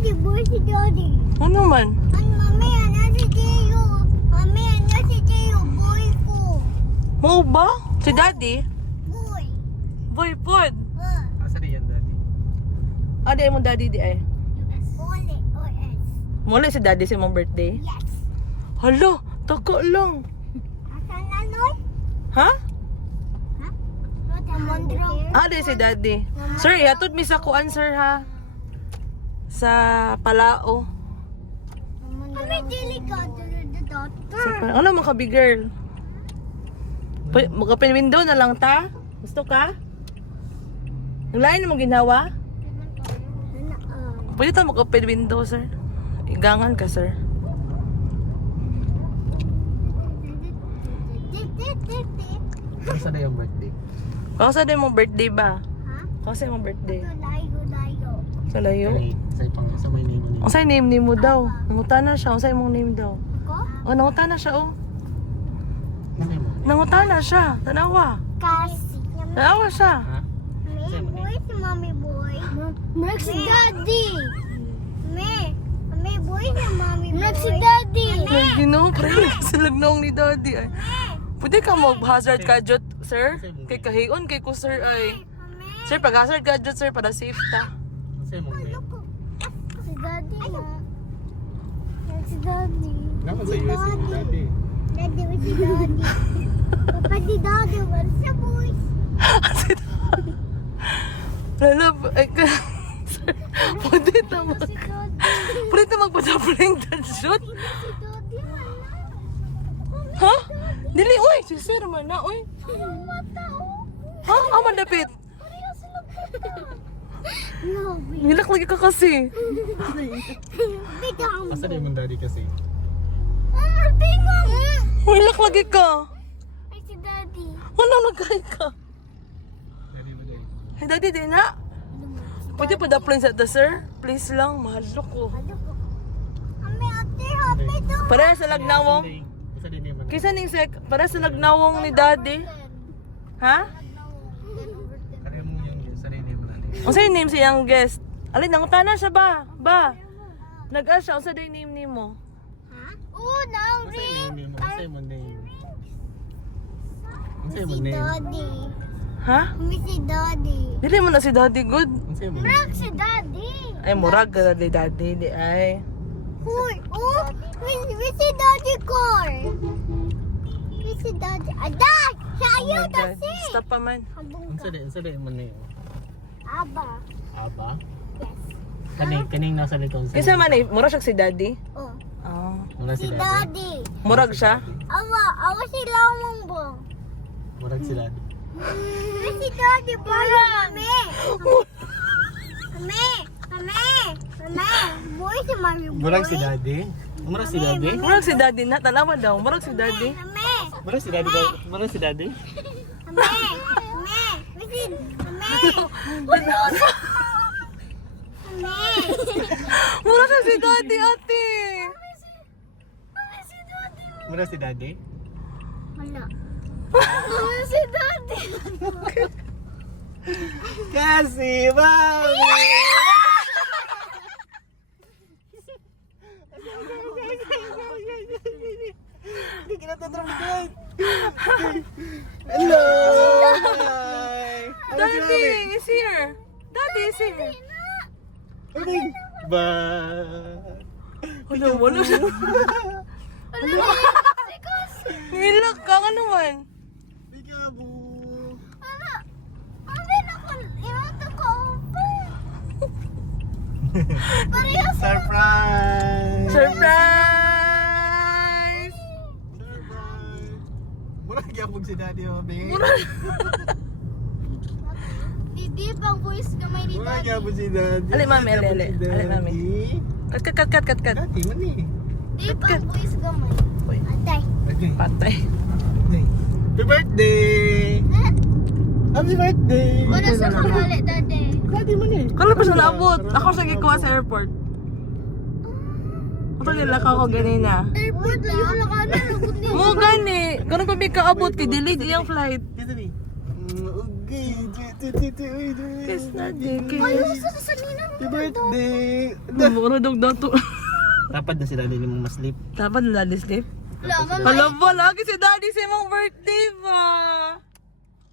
Daddy, boy si Daddy. Ano man? Mami, ano si Teo? Mami, ano si Teo? Boy ko. Mo ba? Si daddy? Boy. Boy pod. Asa di yan, daddy? Ade mo daddy di ay. Ole, OS. Muli si daddy sa mong birthday. Yes. Hala, tako lang. Asan na, Loy? Ha? Amondro. Ade si daddy. Sir, ihatod mi sa kuan sir ha. Sa Palao. Kami dili ka to the doctor. Ano man ka big girl? Mag-open window na lang ta? Gusto ka? Yung lain na mong ginawa? Pwede ta mag-open window, sir. Igangan ka, sir. Asa na yung birthday? Kausa din mong birthday ba? Ha? Kausa mong birthday? Layo. Sa layo? Sa may name mo. Ang sa'yo name mo daw. Nangutana siya. Ang sa'yo mong name daw. Ako? Oh, nangutana siya, oh. Ano mo? Nangutana siya. Tanawa. Kasi. Tanawa siya. Ha? May boy si mommy boy. Mark si daddy. May boy si mommy boy. Mark si daddy. Ay, Ginoo, pre. Silagnaong ni daddy, ay. Pwede ka mag-hazard gadget, sir? Kay kahiyon, kay ko, sir, ay. Sir, pag-hazard gadget, sir, para safe ta. Asa yung name? Si daddy na. Si daddy. Naman sa US yung daddy. Daddy with si daddy. Papa si daddy. Where's the boys? Lala, ay ka. Sir, pwede ta mag... Si daddy. Pwede ta magpa-sapling gadget? Si daddy. Ha? Dili, uy! Si sir man na, uy! Ang mata oh. Ha? Aman dapit! Pareho sila mata. No, Nilak lagi ka kasi. bigam. Asa na yung daddy kasi? Bingon. Nilak lagi ka. Ay si daddy. Ano nagkay ka? Daddy mo day. Ay, daddy, di na. Pwede pa daplin sa ta, sir? Please lang, mahal ko. Ano ko? Ame ate, happy to. Para sa lagnawong. Asa din yung Kisa ning sek, para sa lagnawong ni daddy. Ha? Kaya mo yung sa name mo daddy. Ang sa'yo name siyang guest. Alin, nangutana siya ba? Ba? Nag-ask siya, ang sa'yo name ni mo. Ha? Oh, now Asa ring. yung name mo? Asa yung name? Asa yung Si name? daddy. Ha? Kami si daddy. Dili mo na si daddy good. Asa yung name? Mark si daddy. Ay, murag ka daddy, daddy. Di ay. Hoy, oh, we si daddy car. We si daddy. Aday! Siya Oh ayaw my na God. si. Stop pa man. Habong ka. Asa din yung name? Aba. Aba? Yes. Kaning nasa likod. Kisa man eh, murag siya si daddy. Oh. Oh. Wala Si si daddy. daddy. Murag siya? Awa si Lamong Bong. Murag si daddy. We si daddy, boy, mami. Mami. Boy si mami, boy. Murag si daddy? Murag si daddy? Murag si daddy na. Tanawa daw. Murag si daddy. Mami. Murag si daddy? Murag si daddy? Mami. We si, mami. Mami. Murag siya si daddy, ate. Mami si daddy. Murag si daddy? Wala. Mami si daddy. Kasi mami! Hindi kinatatrabagan. Hello! Hi! Daddy is here. Daddy is here. Ba? Wala, wala siya. Nilak ka, ano man? Bigabo! Mami na ko, iwato ko. Pareho sa Surprise! Surprise! Surprise! Murag yapog si daddy, mami. Didi pang voice gamay ni Murag daddy. yapog si daddy. Ali, mami, ali, ali. Ali, mami. Kat. Daddy, mani. Didi pang voice gamay. Uy, Atay. Okay. patay. Happy birthday! Happy birthday! Wala sa kamali, daddy. Daddy mo ni. Kala pa siya naabot. Ako siya gikuha sa airport. Ito nila ka ko ganina. Airport, layo lang ka na. Lugod niya. Mo gani. Ganun pa may kaabot kay delayed iyang flight. Dito ni. Okay, Kiss daddy, Ayaw kiss. sa nina. Happy birthday! Mura dog dato. Dapat na sila din mong maslip. Dapat na daddy sleep. Wala, mama. Alam mo, lagi si daddy sa mong birthday ba?